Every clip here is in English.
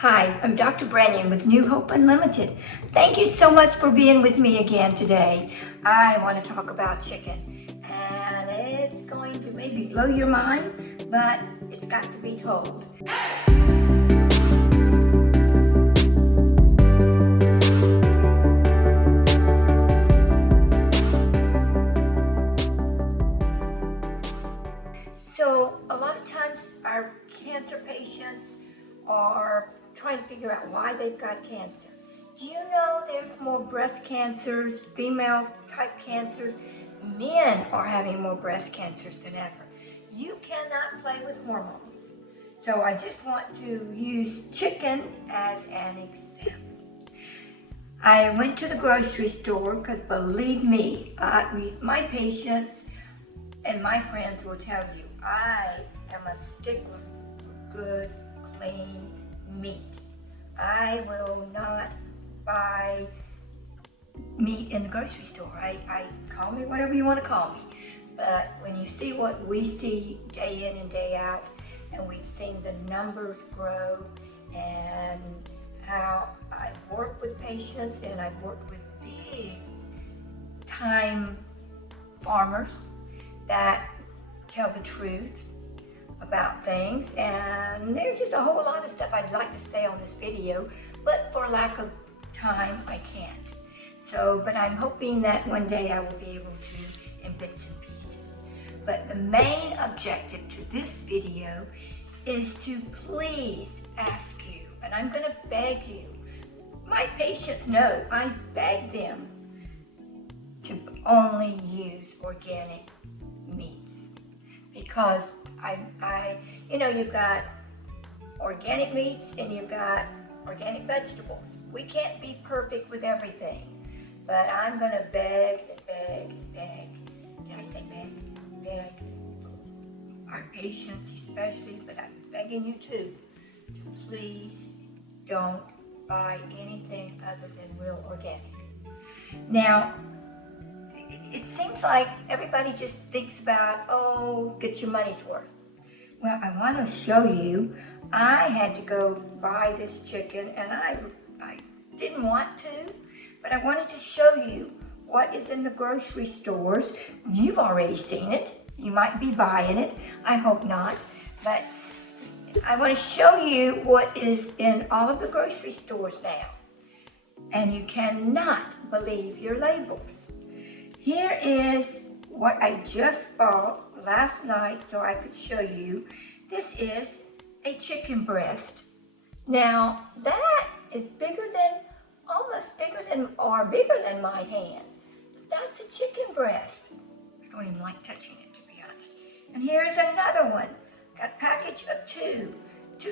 Hi, I'm Dr. Branyon with New Hope Unlimited. Thank you so much for being with me again today. I want to talk about chicken, and it's going to maybe blow your mind, but it's got to be told. So a lot of times our cancer patients are trying to figure out why they've got cancer. Do you know there's more breast cancers, female type cancers? Men are having more breast cancers than ever. You cannot play with hormones. So I just want to use chicken as an example. I went to the grocery store because believe me, my patients and my friends will tell you, I am a stickler for good, clean meat. I will not buy meat in the grocery store. I call me whatever you want to call me. But when you see what we see day in and day out, and we've seen the numbers grow, and how I work with patients, and I've worked with big time farmers that tell the truth about things, and there's just a whole lot of stuff I'd like to say on this video, but for lack of time I can't. So, but I'm hoping that one day I will be able to in bits and pieces. But the main objective to this video is to please ask you, and I'm going to beg you. My patients know I beg them to only use organic meats, because you've got organic meats and you've got organic vegetables. We can't be perfect with everything, but I'm gonna beg and beg and beg. Did I say beg? Beg our patients especially, but I'm begging you too, to please don't buy anything other than real organic. Now, it seems like everybody just thinks about, oh, get your money's worth. Well, I want to show you, I had to go buy this chicken, and I didn't want to, but I wanted to show you what is in the grocery stores. You've already seen it. You might be buying it. I hope not. But I want to show you what is in all of the grocery stores now. And you cannot believe your labels. Here is what I just bought last night so I could show you. This is a chicken breast. Now that is almost bigger than my hand. But that's a chicken breast. I don't even like touching it, to be honest. And here's another one. Got a package of two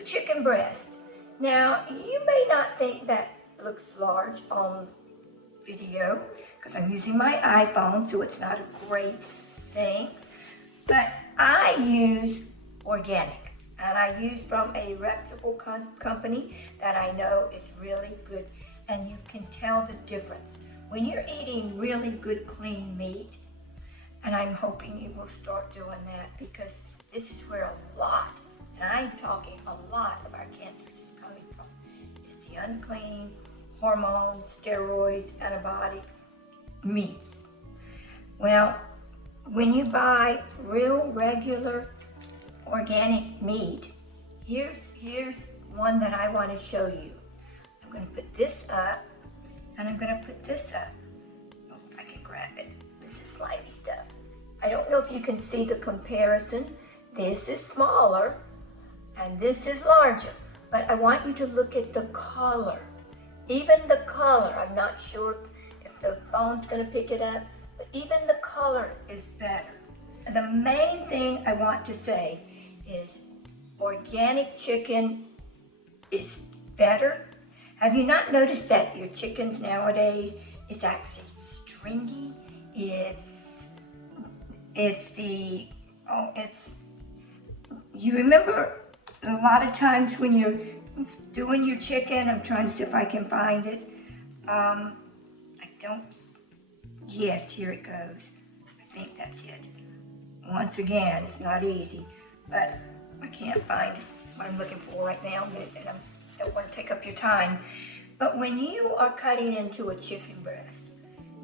chicken breasts. Now you may not think that looks large on video, because I'm using my iPhone, so it's not a great thing. But I use organic, and I use from a reputable company that I know is really good, and you can tell the difference when you're eating really good, clean meat. And I'm hoping you will start doing that, because this is where a lot, and I'm talking a lot of our cancers is coming from, is the unclean, hormones, steroids, antibiotic meats. Well, when you buy real, regular, organic meat, here's one that I want to show you. I'm going to put this up, and I'm going to put this up. Oh, if I can grab it. This is slimy stuff. I don't know if you can see the comparison. This is smaller, and this is larger. But I want you to look at the color. Even the color, I'm not sure if the phone's going to pick it up, but even the color is better. And the main thing I want to say is organic chicken is better. Have you not noticed that your chickens nowadays, it's actually stringy? You remember a lot of times when you're doing your chicken, I'm trying to see if I can find it. Yes, here it goes. I think that's it. Once again, it's not easy, but I can't find what I'm looking for right now, and I'm don't want to take up your time. But when you are cutting into a chicken breast,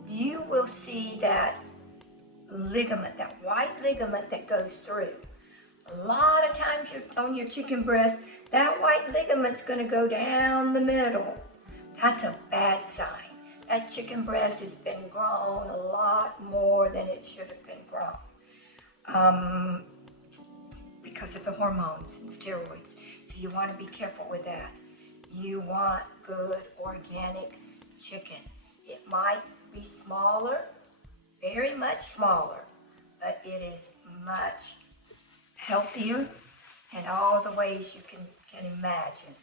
you will see that ligament, that white ligament that goes through. A lot of times on your chicken breast, that white ligament's going to go down the middle. That's a bad sign. That chicken breast has been grown a lot more than it should have been grown because of the hormones and steroids. So you want to be careful with that. You want good organic chicken. It might be smaller, very much smaller, but it is much healthier in all the ways you can imagine.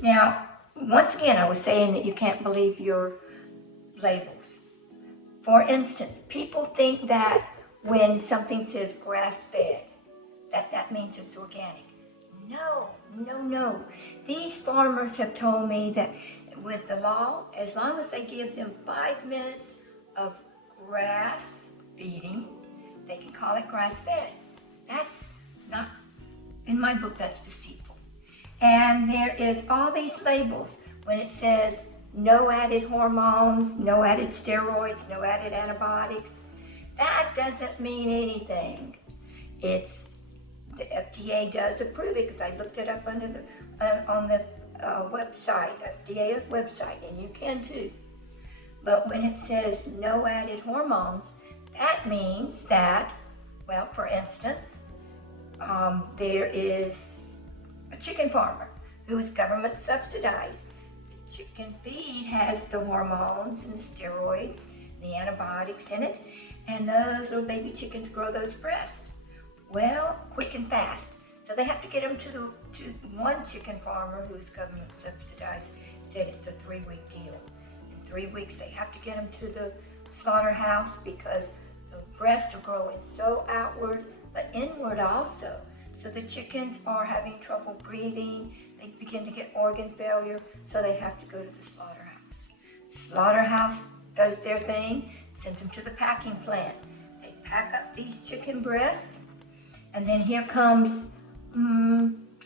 Now, once again, I was saying that you can't believe your labels. For instance, people think that when something says grass-fed, that means it's organic. No, no, no. These farmers have told me that with the law, as long as they give them 5 minutes of grass feeding, they can call it grass-fed. That's not, in my book, that's deceitful. And there is all these labels when it says no added hormones, no added steroids, no added antibiotics. That doesn't mean anything. The FDA does approve it because I looked it up under on the website, FDA website, and you can too. But when it says no added hormones, that means that, well, for instance, there is a chicken farmer who is government subsidized. The chicken feed has the hormones and the steroids, the antibiotics in it, and those little baby chickens grow those breasts. Well, quick and fast. So they have to get them to one chicken farmer who is government subsidized, said it's a 3-week deal. In 3 weeks, they have to get them to the slaughterhouse because the breasts are growing so outward, but inward also. So the chickens are having trouble breathing. They begin to get organ failure, so they have to go to the slaughterhouse. Slaughterhouse does their thing, sends them to the packing plant. They pack up these chicken breasts, and then here comes,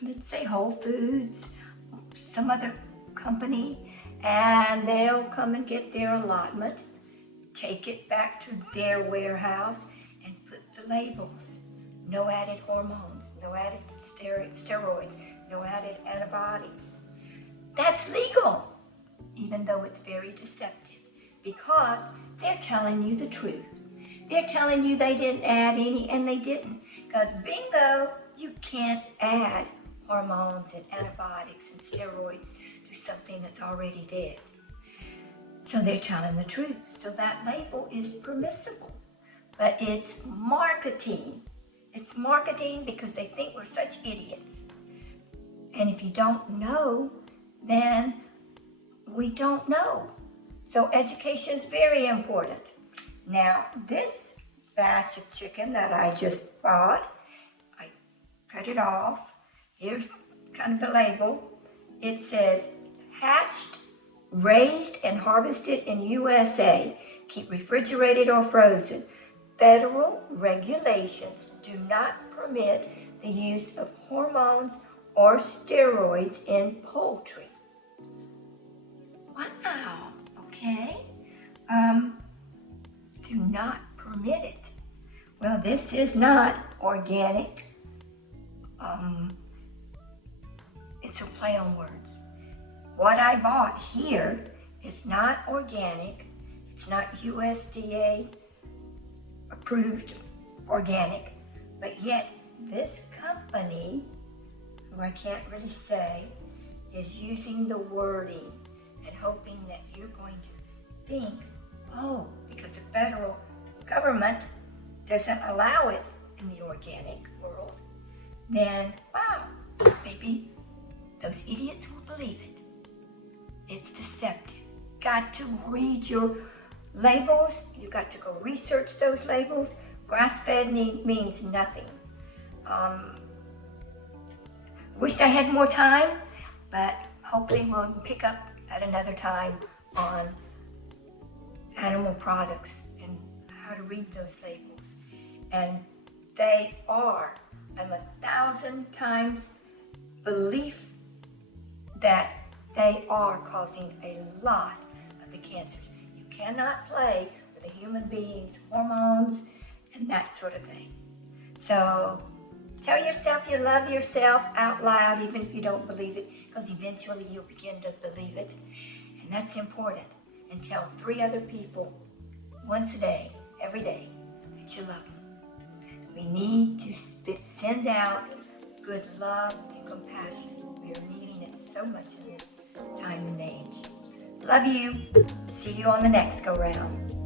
let's say Whole Foods, some other company, and they'll come and get their allotment, take it back to their warehouse, and put the labels. No added hormones, no added steroids, no added antibiotics. That's legal, even though it's very deceptive, because they're telling you the truth. They're telling you they didn't add any, and they didn't. Because bingo, you can't add hormones and antibiotics and steroids to something that's already dead. So they're telling the truth. So that label is permissible, but it's marketing. It's marketing because they think we're such idiots. And if you don't know, then we don't know. So education is very important. Now, this batch of chicken that I just bought, I cut it off. Here's kind of the label. It says, hatched, raised, and harvested in USA. Keep refrigerated or frozen. Federal regulations do not permit the use of hormones or steroids in poultry. Wow, okay. Do not permit it. Well, this is not organic. It's a play on words. What I bought here is not organic. It's not USDA approved organic, but yet this company, who I can't really say, is using the wording and hoping that you're going to think, oh, because the federal government doesn't allow it in the organic world, then, wow, maybe those idiots will believe it. It's deceptive. Got to read your labels. You got to go research those labels. Grass-fed means nothing. Wished I had more time, but hopefully we'll pick up at another time on animal products and how to read those labels. And they are, I'm 1,000 times belief that they are causing a lot of the cancers. You cannot play with a human being's hormones and that sort of thing. So tell yourself you love yourself out loud, even if you don't believe it, because eventually you'll begin to believe it. And that's important. And tell 3 other people once a day, every day, that you love them. We need to send out good love and compassion. We are needing it so much in this time and age. Love you. See you on the next go round.